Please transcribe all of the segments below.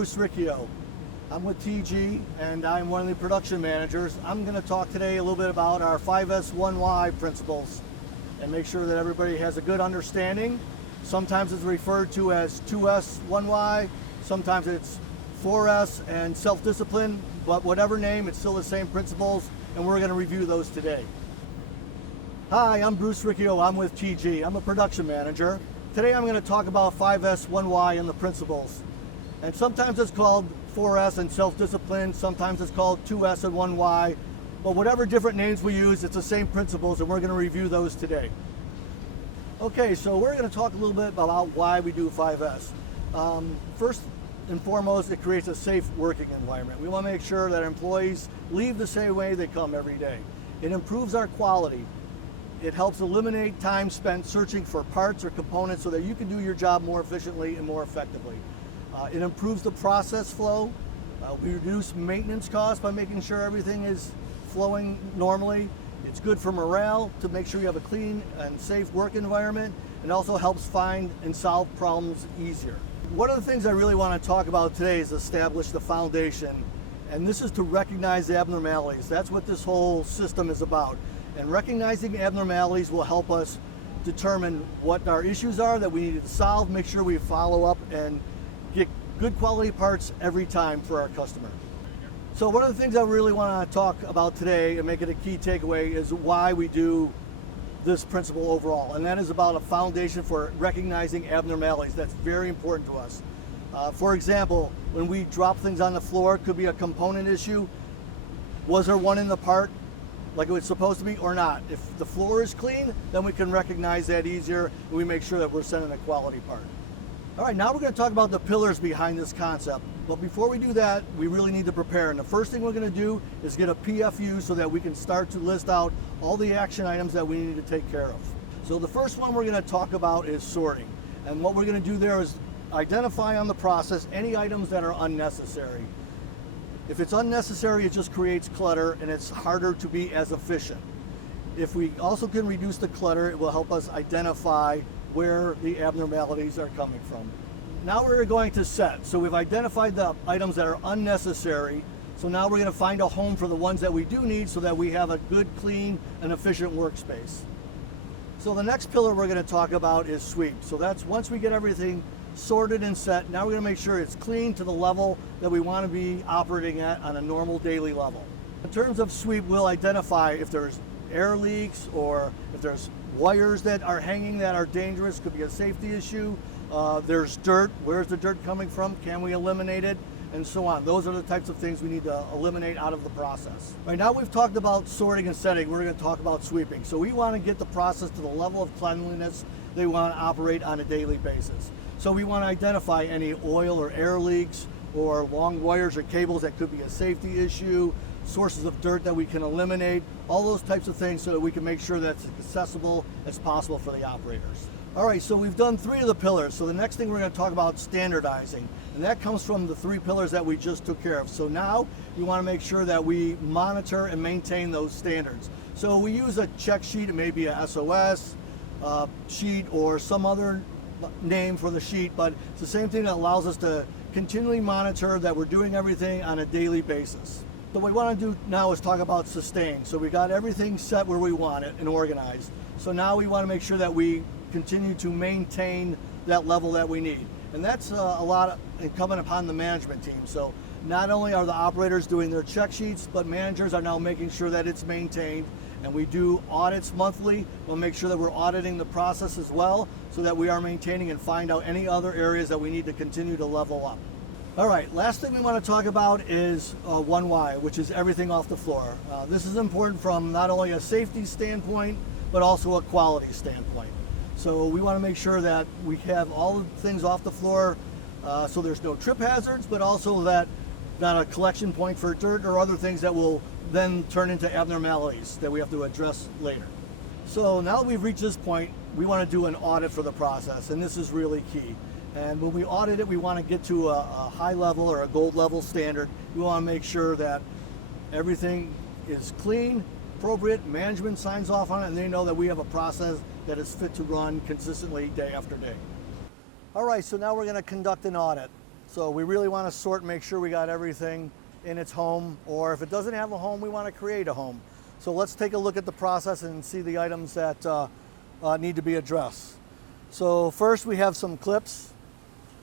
Bruce Riccio. I'm with TG and I'm one of the production managers. I'm going to talk today a little bit about our 5S+1Y principles and make sure that everybody has a good understanding. Sometimes it's referred to as 2S+1Y, sometimes it's 4S and self-discipline, but whatever name, it's still the same principles, and we're going to review those today. Hi, I'm Bruce Riccio. I'm with TG. I'm a production manager. Today I'm going to talk about 5S+1Y and the principles. And sometimes it's called 4S and self-discipline, sometimes it's called 2S and 1Y, but whatever different names we use, it's the same principles, and we're going to review those today. Okay, so we're going to talk a little bit about why we do 5S. First and foremost, it creates a safe working environment. We want to make sure that our employees leave the same way they come every day. It improves our quality. It helps eliminate time spent searching for parts or components so that you can do your job more efficiently and more effectively. It improves the process flow. We reduce maintenance costs by making sure everything is flowing normally. It's good for morale to make sure you have a clean and safe work environment, and also helps find and solve problems easier. One of the things I really want to talk about today is establish the foundation, and this is to recognize the abnormalities. That's what this whole system is about. And recognizing abnormalities will help us determine what our issues are that we need to solve, make sure we follow up and get good quality parts every time for our customer. So one of the things I really want to talk about today and make it a key takeaway is why we do this principle overall, and that is about a foundation for recognizing abnormalities. That's very important to us. For example, when we drop things on the floor, it could be a component issue. Was there one in the part like it was supposed to be or not? If the floor is clean, then we can recognize that easier, and we make sure that we're sending a quality part. All right, now we're going to talk about the pillars behind this concept. But before we do that, we really need to prepare. And the first thing we're going to do is get a PFU so that we can start to list out all the action items that we need to take care of. So the first one we're going to talk about is sorting. And what we're going to do there is identify on the process any items that are unnecessary. If it's unnecessary, it just creates clutter and it's harder to be as efficient. If we also can reduce the clutter, it will help us identify where the abnormalities are coming from. Now we're going to set. So we've identified the items that are unnecessary. So now we're going to find a home for the ones that we do need so that we have a good, clean, and efficient workspace. So the next pillar we're going to talk about is sweep. So that's once we get everything sorted and set, now we're going to make sure it's clean to the level that we want to be operating at on a normal daily level. In terms of sweep, we'll identify if there's air leaks or if there's wires that are hanging that are dangerous, could be a safety issue. There's dirt, where's the dirt coming from? Can we eliminate it? And so on. Those are the types of things we need to eliminate out of the process. Right now we've talked about sorting and setting, we're going to talk about sweeping. So we want to get the process to the level of cleanliness they want to operate on a daily basis. So we want to identify any oil or air leaks or long wires or cables that could be a safety issue, sources of dirt that we can eliminate, all those types of things so that we can make sure that's as accessible as possible for the operators. All right, so we've done 3 of the pillars. So the next thing we're going to talk about standardizing, and that comes from the 3 pillars that we just took care of. So now we want to make sure that we monitor and maintain those standards. So we use a check sheet, it may be a SOS sheet or some other name for the sheet, but it's the same thing that allows us to continually monitor that we're doing everything on a daily basis. So what we want to do now is talk about sustain. So we got everything set where we want it and organized. So now we want to make sure that we continue to maintain that level that we need. And that's a lot incumbent upon the management team. So not only are the operators doing their check sheets, but managers are now making sure that it's maintained. And we do audits monthly. We'll make sure that we're auditing the process as well so that we are maintaining and find out any other areas that we need to continue to level up. All right, last thing we want to talk about is 1Y, which is everything off the floor. This is important from not only a safety standpoint, but also a quality standpoint. So we want to make sure that we have all the things off the floor so there's no trip hazards, but also that not a collection point for dirt or other things that will then turn into abnormalities that we have to address later. So now that we've reached this point, we want to do an audit for the process, and this is really key. And when we audit it, we want to get to a high level or a gold level standard. We want to make sure that everything is clean, appropriate, management signs off on it, and they know that we have a process that is fit to run consistently day after day. All right, so now we're going to conduct an audit. So we really want to sort and make sure we got everything in its home, or if it doesn't have a home, we want to create a home. So let's take a look at the process and see the items that need to be addressed. So first we have some clips.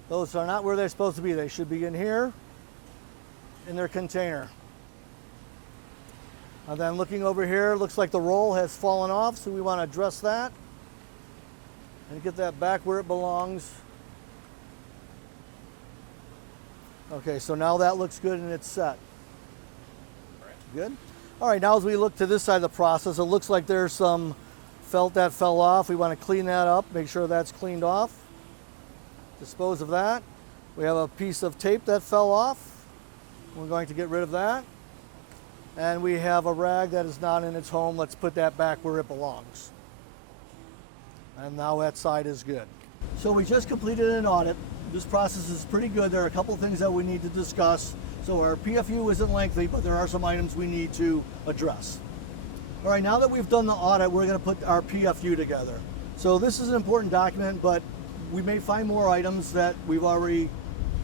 Those are not where they're supposed to be. They should be in here in their container. And then looking over here, looks like the roll has fallen off, so we want to address that and get that back where it belongs. Okay, so now that looks good and it's set. Good. All right, now as we look to this side of the process, it looks like there's some felt that fell off. We want to clean that up, make sure that's cleaned off. Dispose of that. We have a piece of tape that fell off. We're going to get rid of that. And we have a rag that is not in its home. Let's put that back where it belongs. And now that side is good. So we just completed an audit. This process is pretty good. There are a couple of things that we need to discuss. So our PFU isn't lengthy, but there are some items we need to address. All right, now that we've done the audit, we're going to put our PFU together. So this is an important document, but we may find more items that we've already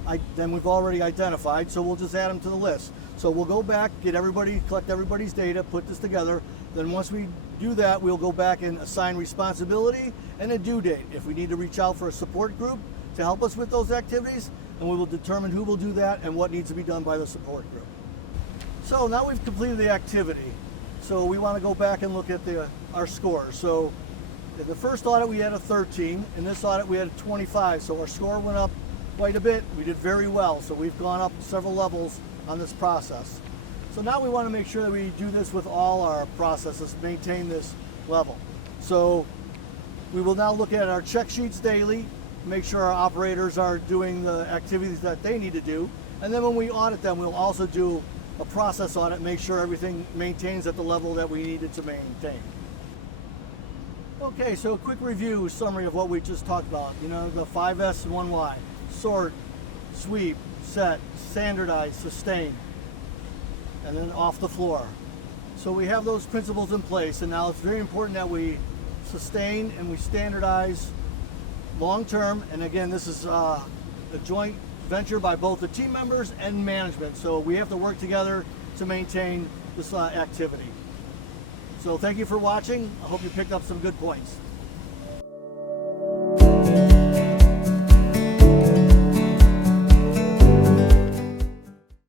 identified, so we'll just add them to the list. So we'll go back, collect everybody's data, put this together. Then once we do that, we'll go back and assign responsibility and a due date. If we need to reach out for a support group to help us with those activities, and we will determine who will do that and what needs to be done by the support group. So now we've completed the activity. So we want to go back and look at our scores. So in the first audit we had a 13, in this audit we had a 25, so our score went up quite a bit. We did very well, so we've gone up several levels on this process. So now we want to make sure that we do this with all our processes, maintain this level. So we will now look at our check sheets daily, make sure our operators are doing the activities that they need to do, and then when we audit them, we'll also do a process audit, make sure everything maintains at the level that we need it to maintain. Okay, so a quick review, summary of what we just talked about. You know, the 5S and 1Y. Sort, sweep, set, standardize, sustain, and then off the floor. So we have those principles in place, and now it's very important that we sustain and we standardize long term. And again, this is a joint venture by both the team members and management, so we have to work together to maintain this activity. So thank you for watching. I hope you picked up some good points.